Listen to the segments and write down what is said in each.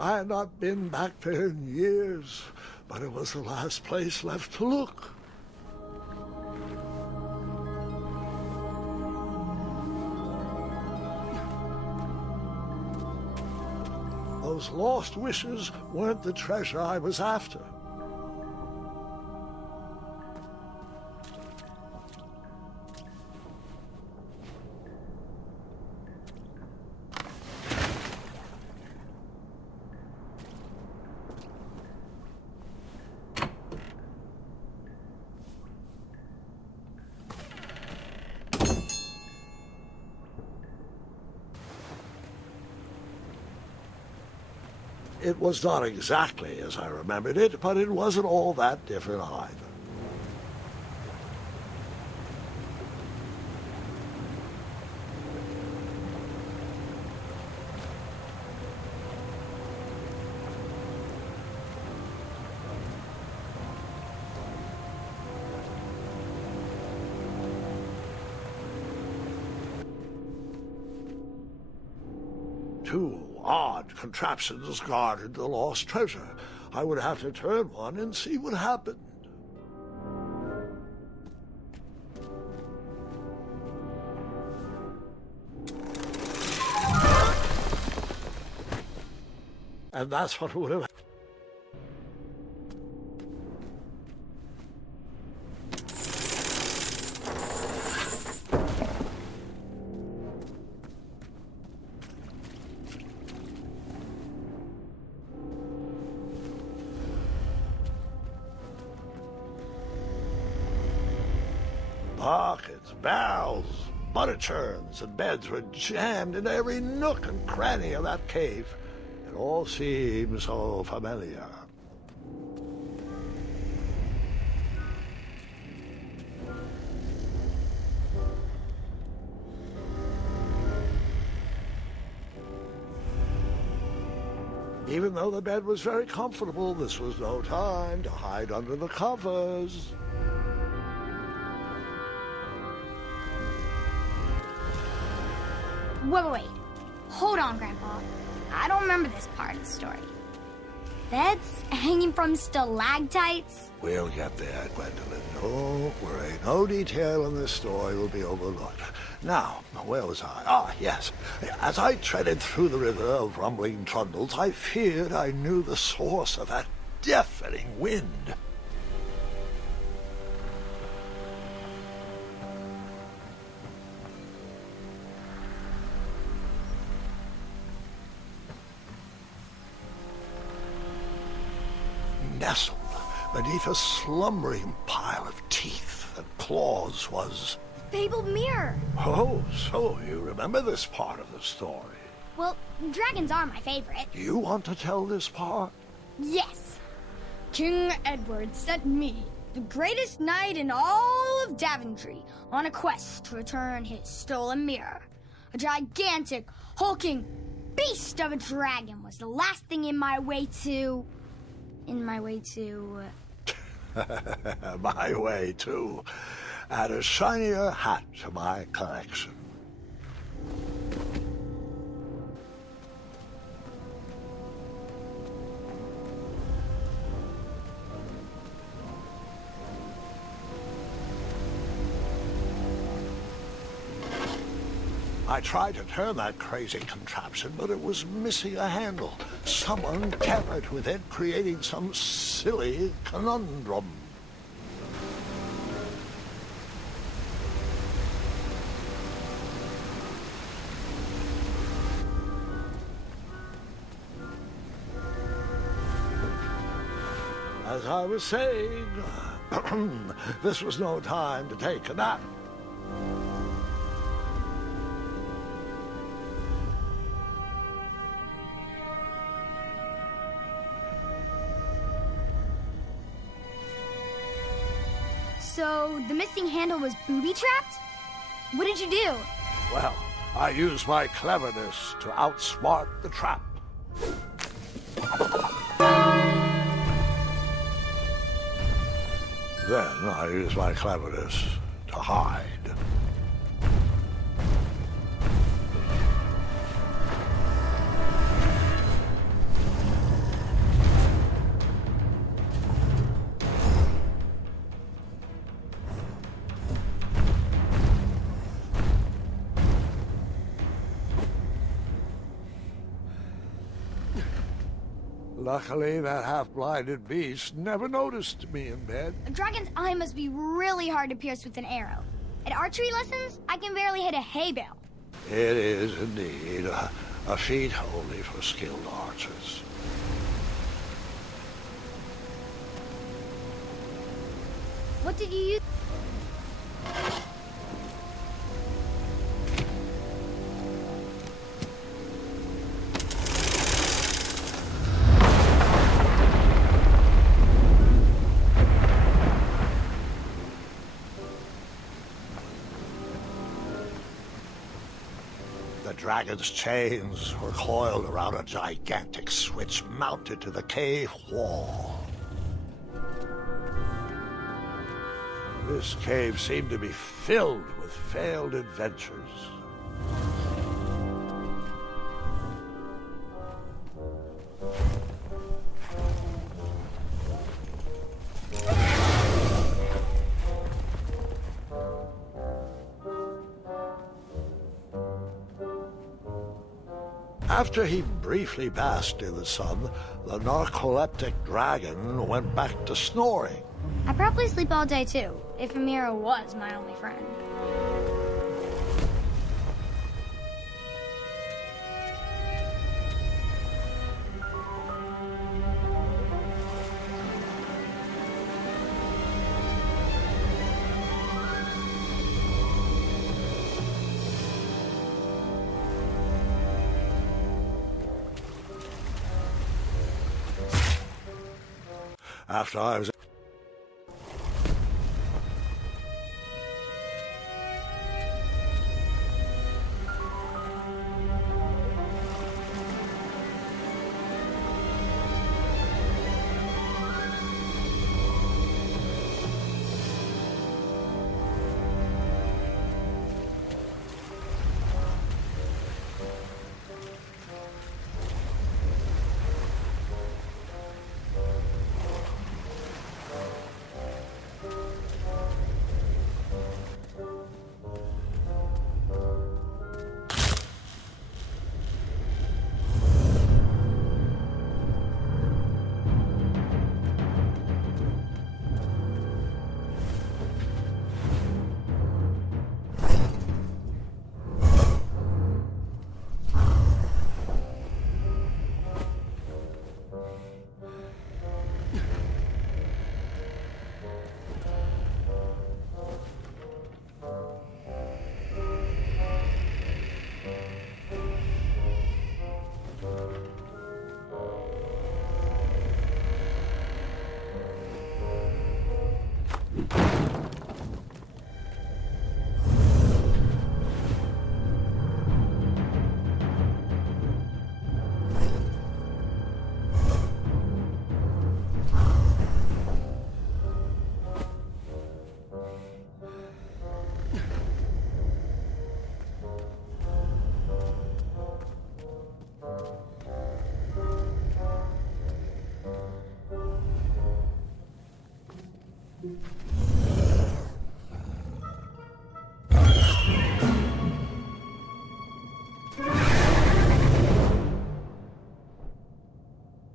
I had not been back there in years, but it was the last place left to look. Those lost wishes weren't the treasure I was after. It was not exactly as I remembered it, but it wasn't all that different either. Two odd contraptions guarded the lost treasure. I would have to turn one and see what happened. And that's what would have happened. Buckets, barrels, butter churns, and beds were jammed into every nook and cranny of that cave. It all seemed so familiar. Even though the bed was very comfortable, this was no time to hide under the covers. Wait. Hold on, Grandpa. I don't remember this part of the story. Beds hanging from stalactites? We'll get there, Gwendolyn. Don't worry. No detail in this story will be overlooked. Now, where was I? Ah, yes. As I treaded through the river of rumbling trundles, I feared I knew the source of that deafening wind. Nestled beneath a slumbering pile of teeth and claws was... Fabled mirror. Oh, so you remember this part of the story. Well, dragons are my favorite. Do you want to tell this part? Yes. King Edward sent me, the greatest knight in all of Daventry, on a quest to return his stolen mirror. A gigantic, hulking beast of a dragon was the last thing in my way to... My way to add a shinier hat to my collection. I tried to turn that crazy contraption, but it was missing a handle. Someone tampered with it, creating some silly conundrum. As I was saying, this was no time to take a nap. So, the missing handle was booby-trapped? What did you do? Well, I used my cleverness to outsmart the trap. Then I used my cleverness to hide. Luckily, that half-blinded beast never noticed me in bed. A dragon's eye must be really hard to pierce with an arrow. At archery lessons, I can barely hit a hay bale. It is indeed a feat only for skilled archers. What did you use? The dragon's chains were coiled around a gigantic switch mounted to the cave wall. This cave seemed to be filled with failed adventures. After he briefly basked in the sun, the narcoleptic dragon went back to snoring. I probably sleep all day too, if Amira was my only friend. After I was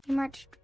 You marched.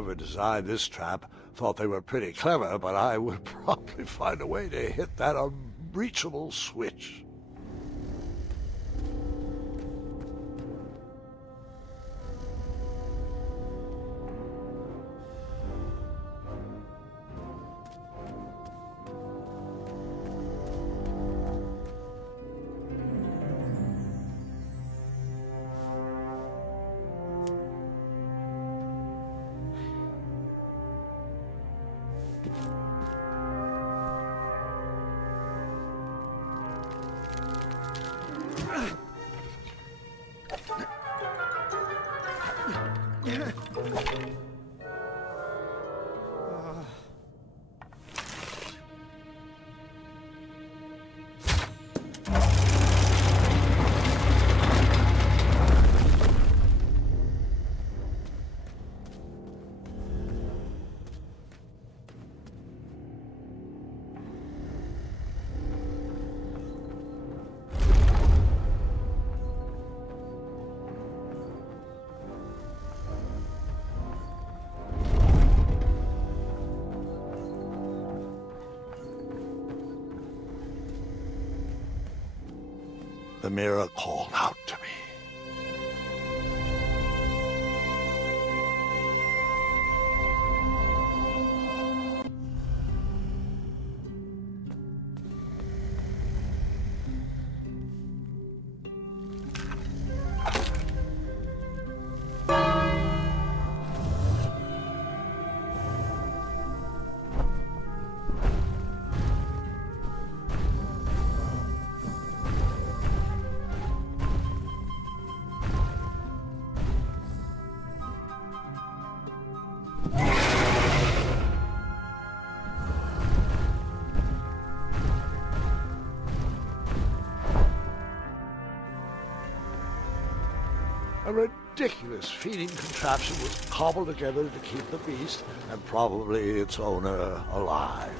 whoever designed this trap thought they were pretty clever, but I would probably find a way to hit that unreachable switch. The mirror called out to me. A ridiculous feeding contraption was cobbled together to keep the beast, and probably its owner, alive.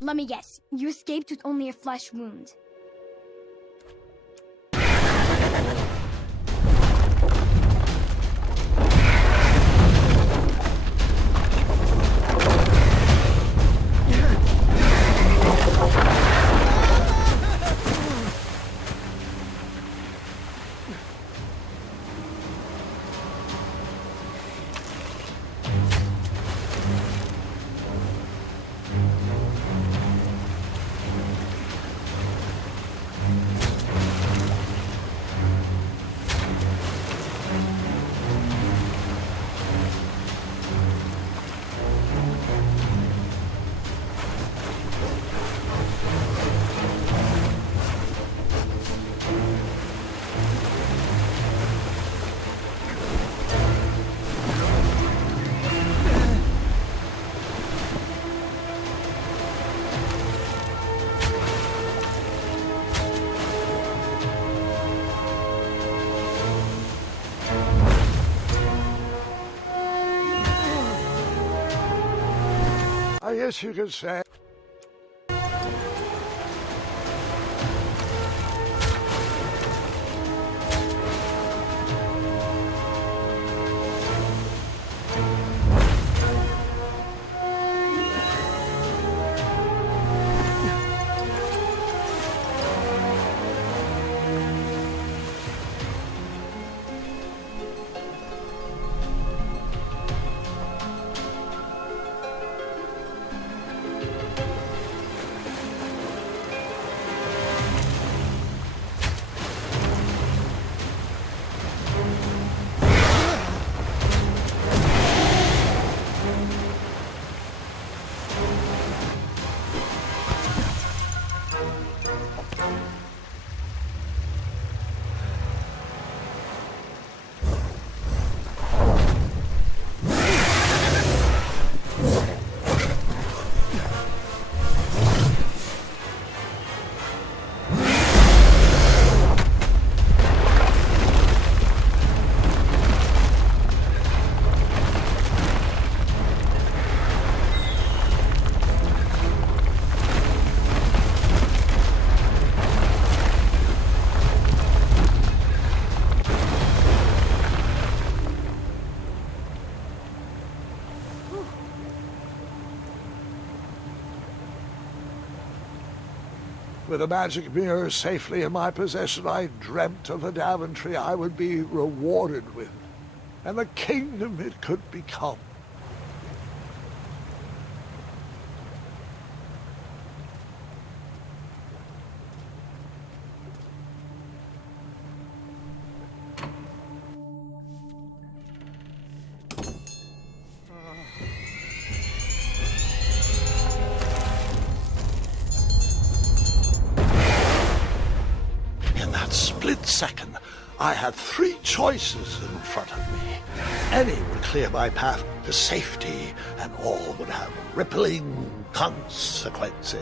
Let me guess. You escaped with only a flesh wound. guess you could say. With the magic mirror safely in my possession, I dreamt of the Daventry I would be rewarded with, and the kingdom it could become. Second, I had three choices in front of me. Any would clear my path to safety, and all would have rippling consequences.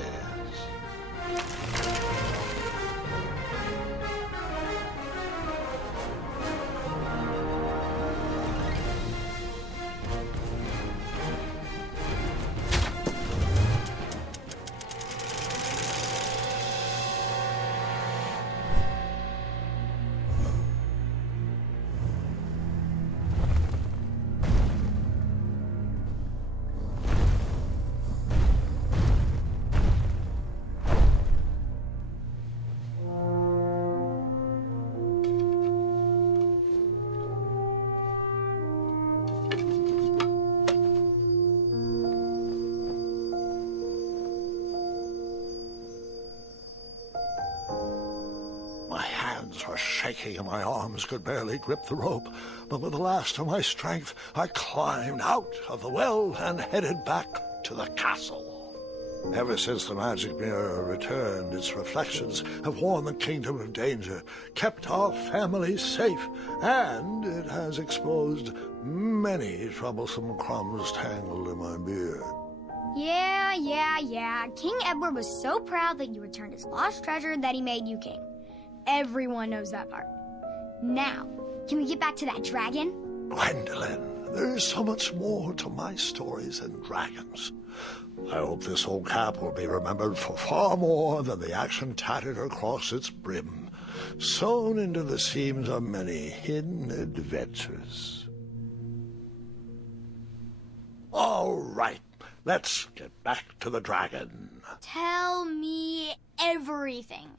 Were shaking and my arms could barely grip the rope, but with the last of my strength I climbed out of the well and headed back to the castle. Ever since the magic mirror returned, its reflections have warned the kingdom of danger, kept our family safe, and it has exposed many troublesome crumbs tangled in my beard. Yeah. King Edward was so proud that you returned his lost treasure that he made you king. Everyone knows that part. Now, can we get back to that dragon? Gwendolen, there is so much more to my stories than dragons. I hope this old cap will be remembered for far more than the action tattered across its brim, sewn into the seams of many hidden adventures. All right, let's get back to the dragon. Tell me everything.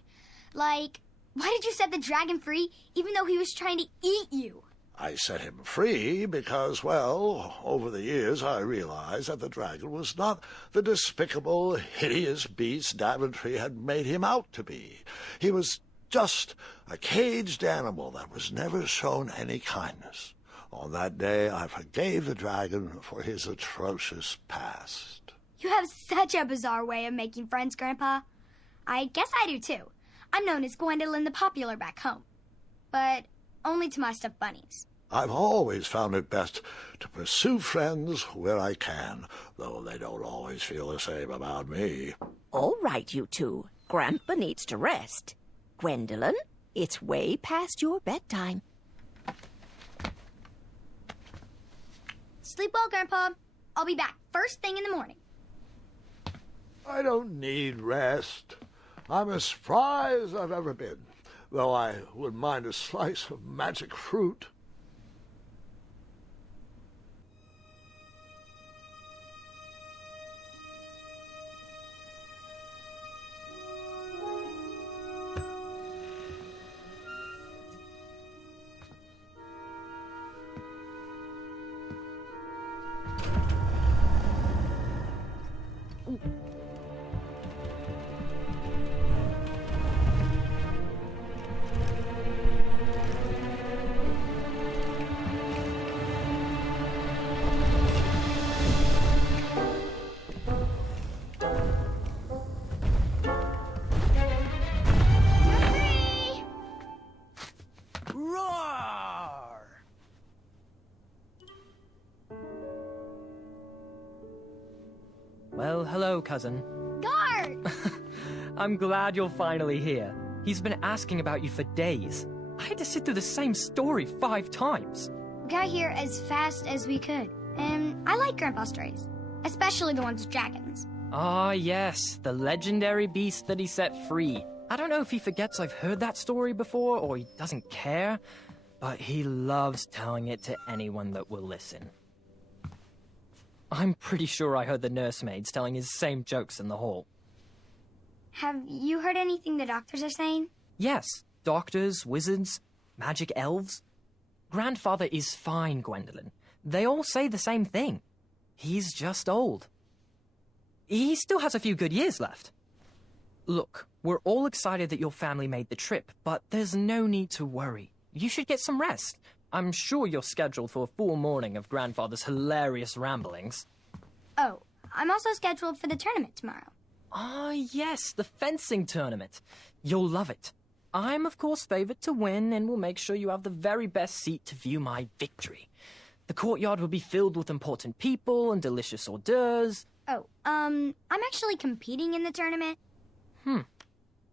Like, why did you set the dragon free even though he was trying to eat you? I set him free because, well, over the years I realized that the dragon was not the despicable, hideous beast Daventry had made him out to be. He was just a caged animal that was never shown any kindness. On that day, I forgave the dragon for his atrocious past. You have such a bizarre way of making friends, Grandpa. I guess I do, too. I'm known as Gwendolen the Popular back home. But only to my stuffed bunnies. I've always found it best to pursue friends where I can, though they don't always feel the same about me. All right, you two. Grandpa needs to rest. Gwendolen, it's way past your bedtime. Sleep well, Grandpa. I'll be back first thing in the morning. I don't need rest. I'm as spry as I've ever been, though I wouldn't mind a slice of magic fruit. Well, hello, cousin. Guard! I'm glad you're finally here. He's been asking about you for days. I had to sit through the same story 5 times. We got here as fast as we could, and I like Grandpa's stories, especially the ones with dragons. Ah, yes, the legendary beast that he set free. I don't know if he forgets I've heard that story before, or he doesn't care, but he loves telling it to anyone that will listen. I'm pretty sure I heard the nursemaids telling his same jokes in the hall. Have you heard anything the doctors are saying? Yes, doctors, wizards, magic elves. Grandfather is fine, Gwendolyn. They all say the same thing. He's just old. He still has a few good years left. Look, we're all excited that your family made the trip, but there's no need to worry. You should get some rest. I'm sure you're scheduled for a full morning of Grandfather's hilarious ramblings. Oh, I'm also scheduled for the tournament tomorrow. Ah, yes, the fencing tournament. You'll love it. I'm, of course, favored to win, and will make sure you have the very best seat to view my victory. The courtyard will be filled with important people and delicious hors d'oeuvres. Oh, I'm actually competing in the tournament.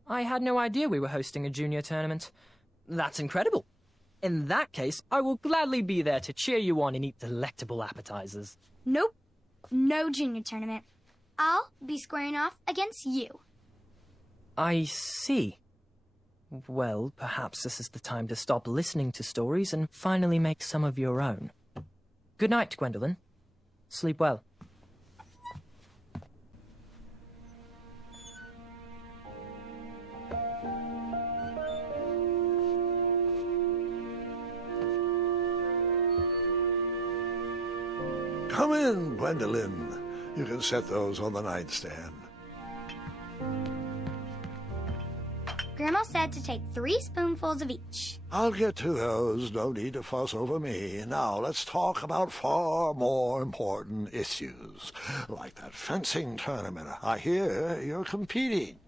I had no idea we were hosting a junior tournament. That's incredible. In that case, I will gladly be there to cheer you on and eat delectable appetizers. Nope, no junior tournament. I'll be squaring off against you. I see. Well, perhaps this is the time to stop listening to stories and finally make some of your own. Good night, Gwendolyn. Sleep well. Come in, Gwendolyn. You can set those on the nightstand. Grandma said to take 3 spoonfuls of each. I'll get to those. No need to fuss over me. Now, let's talk about far more important issues, like that fencing tournament. I hear you're competing.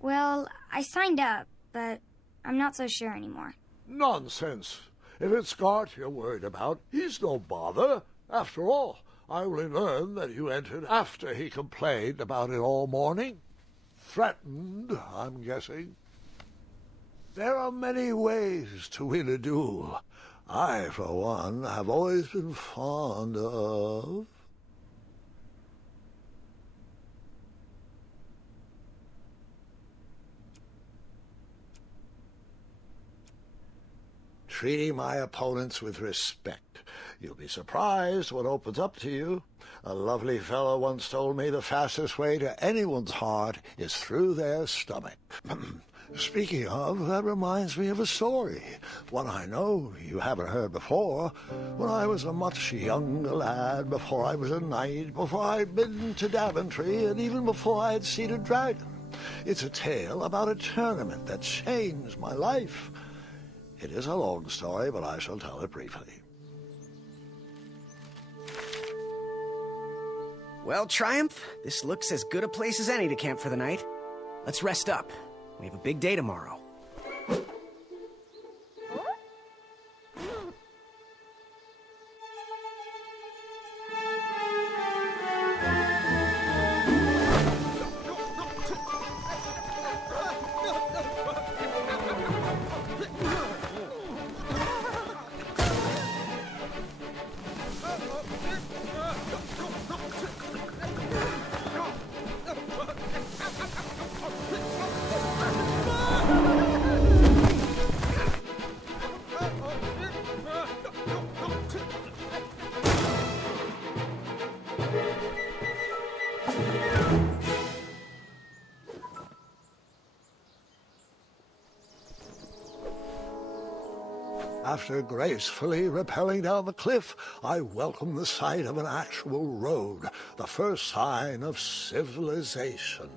Well, I signed up, but I'm not so sure anymore. Nonsense. If it's Scott you're worried about, he's no bother. After all, I only learned that you entered after he complained about it all morning. Threatened, I'm guessing. There are many ways to win a duel. I, for one, have always been fond of... treating my opponents with respect. You'll be surprised what opens up to you. A lovely fellow once told me the fastest way to anyone's heart is through their stomach. Speaking of, that reminds me of a story, one I know you haven't heard before. When I was a much younger lad, before I was a knight, before I'd been to Daventry, and even before I had seen a dragon. It's a tale about a tournament that changed my life. It is a long story, but I shall tell it briefly. Well, Triumph, this looks as good a place as any to camp for the night. Let's rest up. We have a big day tomorrow. after gracefully rappelling down the cliff, I welcomed the sight of an actual road, the first sign of civilization.